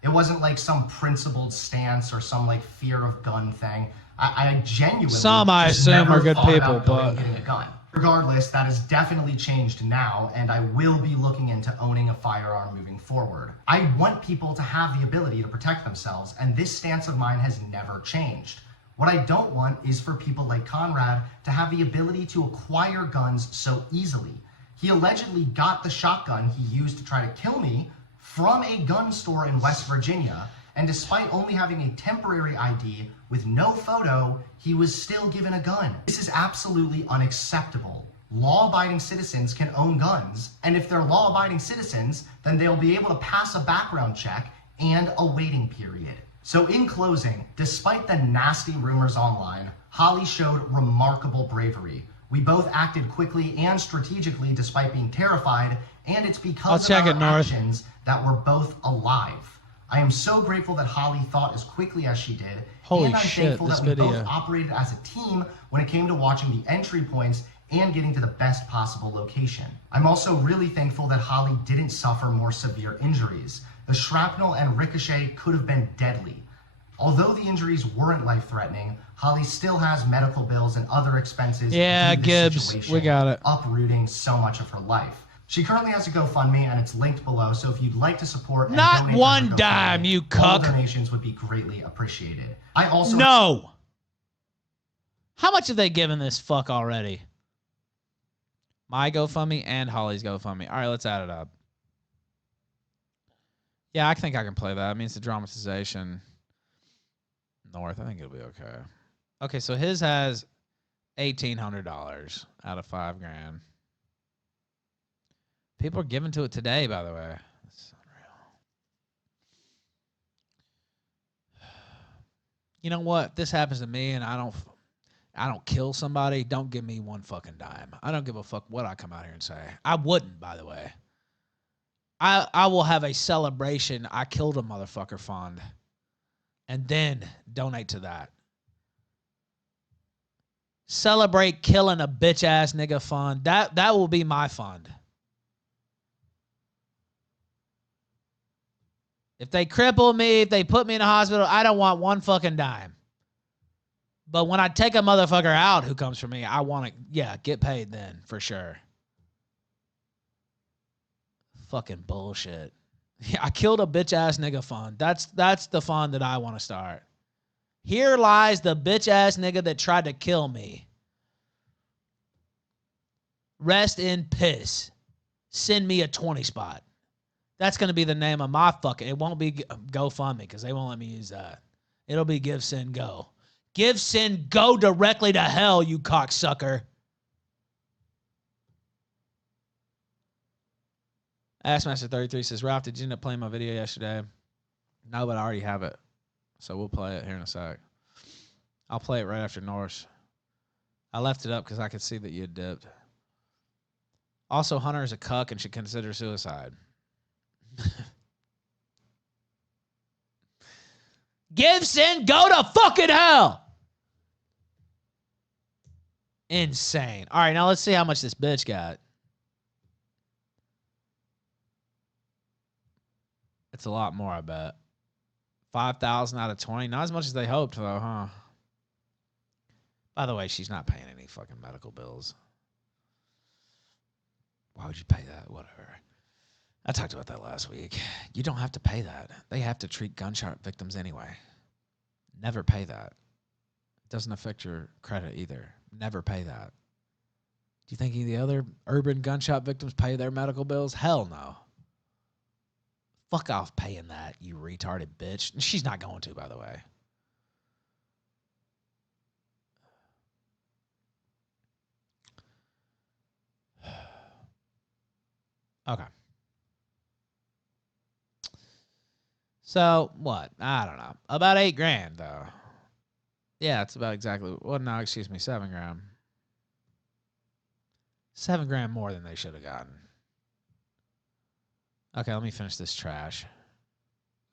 It wasn't like some principled stance or some like fear of gun thing. I genuinely I assume are good people, but getting a gun. Regardless, that has definitely changed now, and I will be looking into owning a firearm moving forward. I want people to have the ability to protect themselves, and this stance of mine has never changed. What I don't want is for people like Conrad to have the ability to acquire guns so easily. He allegedly got the shotgun he used to try to kill me from a gun store in West Virginia, and despite only having a temporary ID with no photo, he was still given a gun. This is absolutely unacceptable. Law-abiding citizens can own guns, and if they're law-abiding citizens, then they'll be able to pass a background check and a waiting period. So in closing, despite the nasty rumors online, Holly showed remarkable bravery. We both acted quickly and strategically despite being terrified, and it's because of our actions that we're both alive. I am so grateful that Holly thought as quickly as she did, and I'm thankful that we both operated as a team when it came to watching the entry points and getting to the best possible location. I'm also really thankful that Holly didn't suffer more severe injuries. The shrapnel and ricochet could have been deadly. Although the injuries weren't life-threatening, Holly still has medical bills and other expenses. Yeah, Gibbs, we got it. Uprooting so much of her life. She currently has a GoFundMe, and it's linked below, so if you'd like to support and not donate one to her dime, you cuck. All donations would be greatly appreciated. I also no. How much have they given this fuck already? My GoFundMe and Holly's GoFundMe. All right, let's add it up. Yeah, I think I can play that. I mean, it's a dramatization. North, I think it'll be okay. Okay, so his has $1,800 out of $5,000. People are giving to it today, by the way. That's unreal. You know what? This happens to me, and I don't kill somebody. Don't give me one fucking dime. I don't give a fuck what I come out here and say. I wouldn't, by the way. I will have a celebration. I killed a motherfucker fund, and then donate to that. Celebrate killing a bitch ass nigga fund. That will be my fund. If they cripple me, if they put me in a hospital, I don't want one fucking dime. But when I take a motherfucker out who comes for me, I want to, yeah, get paid then, for sure. Fucking bullshit. Yeah, I killed a bitch ass nigga fund. That's the fund that I want to start. Here lies the bitch ass nigga that tried to kill me. Rest in piss. Send me a 20 spot. That's going to be the name of my fucking... It won't be GoFundMe because they won't let me use that. It'll be Give, Send, Go. Give, Send, Go directly to hell, you cocksucker. Assmaster33 says, Ralph, did you end up playing my video yesterday? No, but I already have it. So we'll play it here in a sec. I'll play it right after Norse. I left it up because I could see that you had dipped. Also, Hunter is a cuck and should consider suicide. Give, Send, Go to fucking hell. Insane. All right, now let's see how much this bitch got. It's a lot more, I bet. 5,000 out of 20. Not as much as they hoped, though, huh? By the way, she's not paying any fucking medical bills. Why would you pay that? Whatever. I talked about that last week. You don't have to pay that. They have to treat gunshot victims anyway. Never pay that. It doesn't affect your credit either. Never pay that. Do you think any of the other urban gunshot victims pay their medical bills? Hell no. Fuck off paying that, you retarded bitch. She's not going to, by the way. Okay. So, what? I don't know. About $8,000, though. Yeah, it's about exactly... Well, no, excuse me, $7,000. $7,000 more than they should have gotten. Okay, let me finish this trash.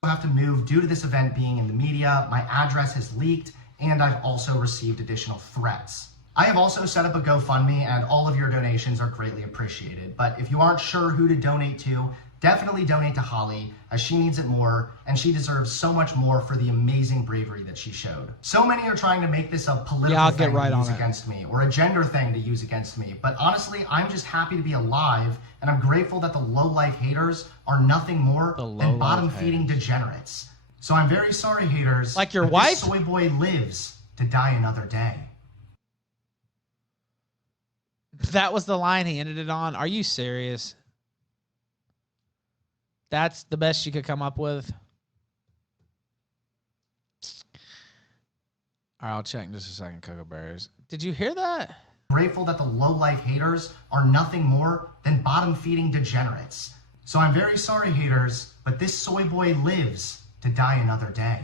I have to move due to this event being in the media. My address has leaked, and I've also received additional threats. I have also set up a GoFundMe, and all of your donations are greatly appreciated. But if you aren't sure who to donate to, definitely donate to Holly, as she needs it more, and she deserves so much more for the amazing bravery that she showed. So many are trying to make this a political thing to use against me, or a gender thing to use against me. But honestly, I'm just happy to be alive, and I'm grateful that the low-life haters are nothing more than bottom-feeding degenerates. So I'm very sorry, haters. Like your wife? This soy boy lives to die another day. That was the line he ended it on. Are you serious? That's the best you could come up with? All right, I'll check in just a second, Cocoa Berries. Did you hear that? Grateful that the low-life haters are nothing more than bottom-feeding degenerates. So I'm very sorry, haters, but this soy boy lives to die another day.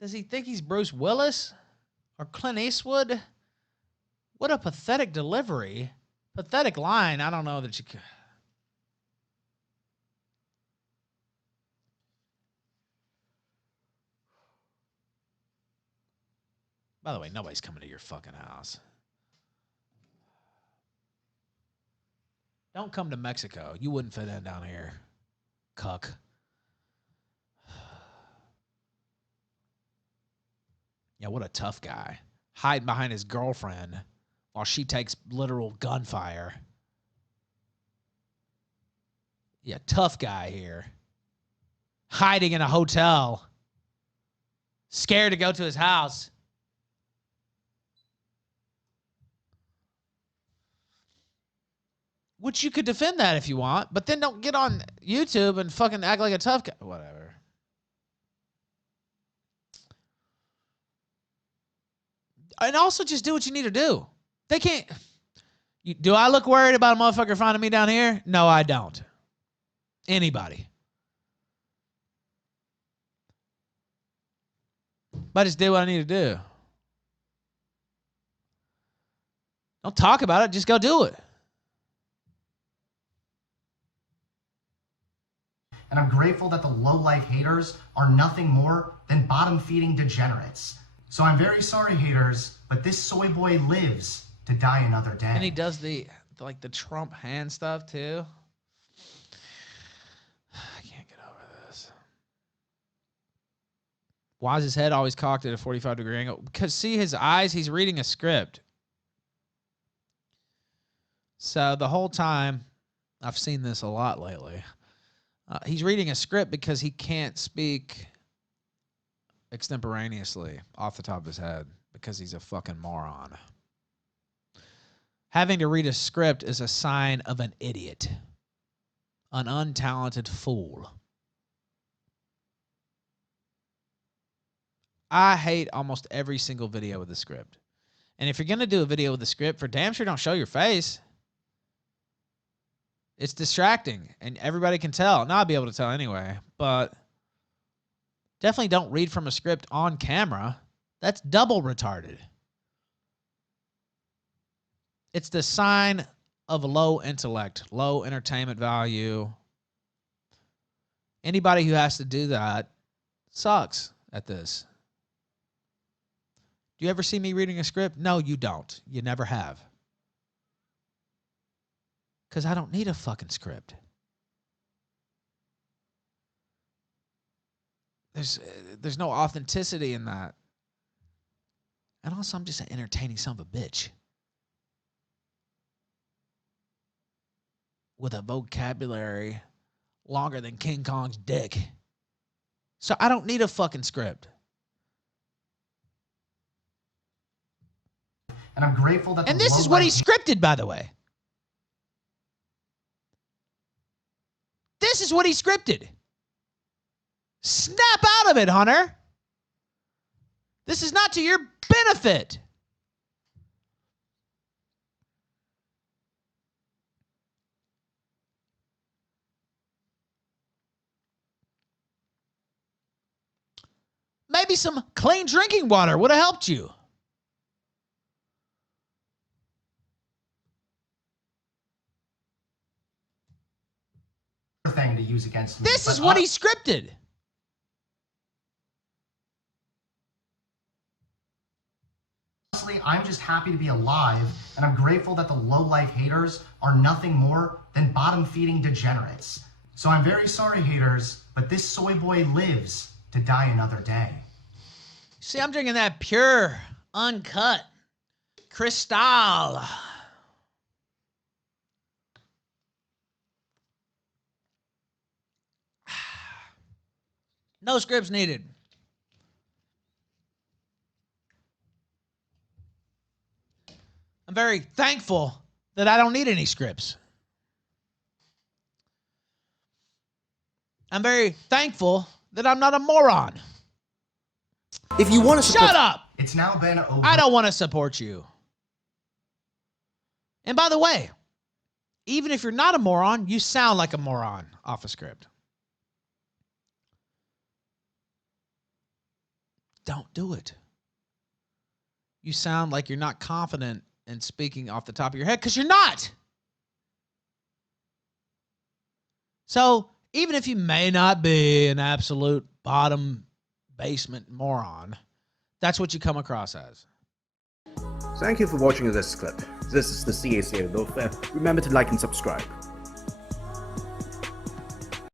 Does he think he's Bruce Willis? Or Clint Eastwood? What a pathetic delivery. Pathetic line. I don't know that you could. By the way, nobody's coming to your fucking house. Don't come to Mexico. You wouldn't fit in down here. Cuck. Yeah, what a tough guy. Hiding behind his girlfriend while she takes literal gunfire. Yeah, tough guy here. Hiding in a hotel. Scared to go to his house. Which you could defend that if you want, but then don't get on YouTube and fucking act like a tough guy. Whatever. And also just do what you need to do. They can't... do I look worried about a motherfucker finding me down here? No, I don't. Anybody. But I just do what I need to do. Don't talk about it. Just go do it. And I'm grateful that the low-life haters are nothing more than bottom-feeding degenerates. So I'm very sorry, haters, but this soy boy lives to die another day. And he does the Trump hand stuff too. I can't get over this. Why is his head always cocked at a 45-degree angle? Because see his eyes, he's reading a script. So the whole time, I've seen this a lot lately. He's reading a script because he can't speak extemporaneously off the top of his head because he's a fucking moron. Having to read a script is a sign of an idiot, an untalented fool. I hate almost every single video with a script. And if you're going to do a video with a script, for damn sure don't show your face. It's distracting, and everybody can tell. Now I'll be able to tell anyway, but definitely don't read from a script on camera. That's double retarded. It's the sign of low intellect, low entertainment value. Anybody who has to do that sucks at this. Do you ever see me reading a script? No, you don't. You never have. Because I don't need a fucking script. There's no authenticity in that. And also, I'm just an entertaining son of a bitch. With a vocabulary longer than King Kong's dick. So I don't need a fucking script. And I'm grateful that. And this is what he scripted, by the way. This is what he scripted. Snap out of it, Hunter. This is not to your benefit. Maybe some clean drinking water would have helped you. Thing to use against me. This is what he scripted. Honestly, I'm just happy to be alive, and I'm grateful that the low-life haters are nothing more than bottom-feeding degenerates. So I'm very sorry, haters, but this soy boy lives to die another day. See, I'm drinking that pure, uncut, Cristal. No scripts needed. I'm very thankful that I don't need any scripts. I'm very thankful that I'm not a moron. If you want to Shut up! It's now been over. I don't want to support you. And by the way, even if you're not a moron, you sound like a moron off a script. Don't do it. You sound like you're not confident in speaking off the top of your head because you're not. So even if you may not be an absolute bottom basement moron, that's what you come across as. Thank you for watching this clip. This is the CACA Loaf. Remember to like and subscribe.